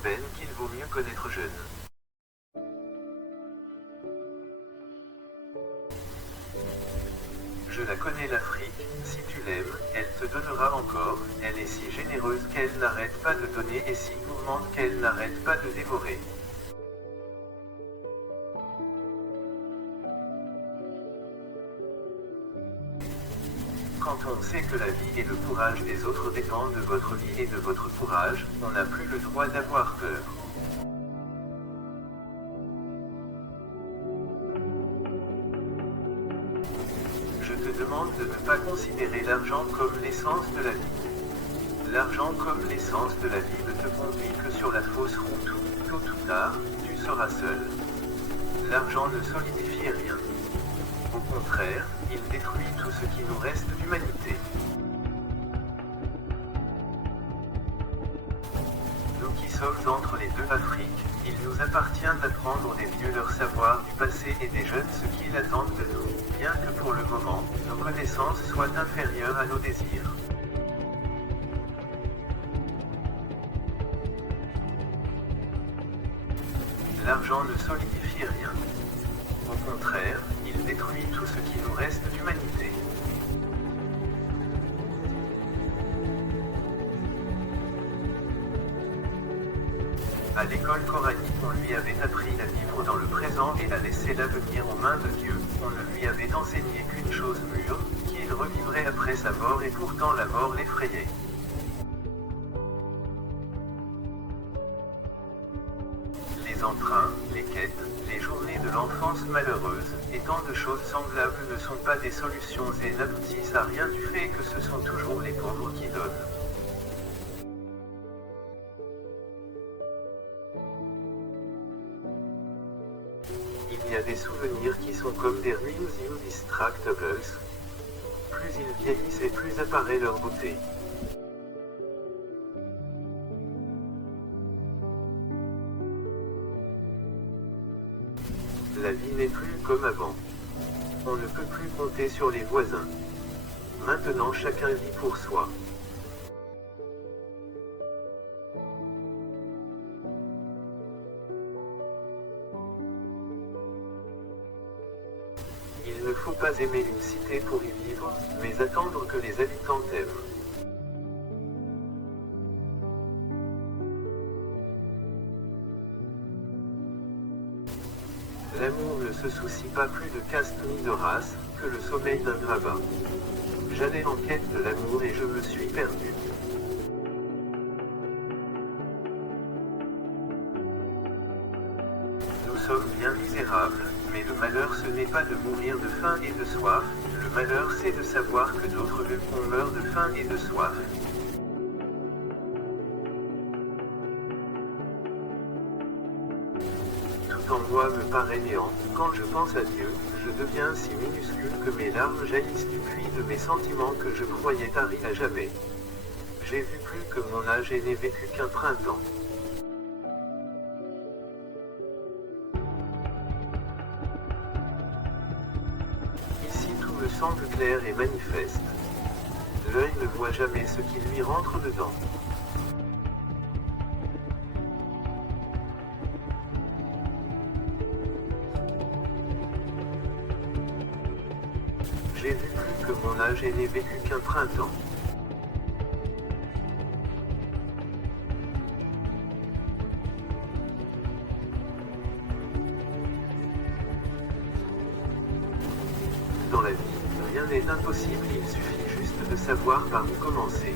urbaine qu'il vaut mieux connaître jeune. Je la connais l'Afrique, si tu l'aimes, elle te donnera encore, elle est si généreuse qu'elle n'arrête pas de donner et si gourmande qu'elle n'arrête pas de dévorer. Quand on sait que la vie et le courage des autres dépendent de votre vie et de votre courage, on n'a plus le droit d'avoir peur. Je te demande de ne pas considérer l'argent comme l'essence de la vie. L'argent comme l'essence de la vie ne te conduit que sur la fausse route où, tôt ou tard, tu seras seul. L'argent ne solidifie rien. Au contraire, il détruit tout ce qui nous reste d'humanité. Nous qui sommes entre les deux Afriques, il nous appartient d'apprendre des vieux leur savoir du passé et des jeunes ce qu'ils attendent de nous, bien que pour le moment, nos connaissances soient inférieures à nos désirs. L'argent ne solidifie rien. Au contraire, il détruit tout ce qui nous reste d'humanité. À l'école coranique, on lui avait appris à vivre dans le présent et à laisser l'avenir aux mains de Dieu. On ne lui avait enseigné qu'une chose mûre, qu'il revivrait après sa mort et pourtant la mort l'effrayait. Les emprunts, les quêtes, les journées de l'enfance malheureuse, et tant de choses semblables ne sont pas des solutions et n'aboutissent à rien du fait que ce sont toujours les pauvres qui donnent. Il y a des souvenirs qui sont comme des ruines indestructibles. Plus ils vieillissent et plus apparaît leur beauté. La vie n'est plus comme avant. On ne peut plus compter sur les voisins. Maintenant chacun vit pour soi. Il ne faut pas aimer une cité pour y vivre, mais attendre que les habitants t'aiment. L'amour ne se soucie pas plus de caste ni de race, que le sommeil d'un grabat. J'allais en quête de l'amour et je me suis perdu. Nous sommes bien misérables, mais le malheur ce n'est pas de mourir de faim et de soif, le malheur c'est de savoir que d'autres veulent qu'on meure de faim et de soif. Tout en moi me paraît néant, quand je pense à Dieu, je deviens si minuscule que mes larmes jaillissent du puits de mes sentiments que je croyais taris à jamais. J'ai vu plus que mon âge et n'ai vécu qu'un printemps. Ici tout me semble clair et manifeste. L'œil ne voit jamais ce qui lui rentre dedans. J'ai vu plus que mon âge et n'ai vécu qu'un printemps. Dans la vie, rien n'est impossible, il suffit juste de savoir par où commencer.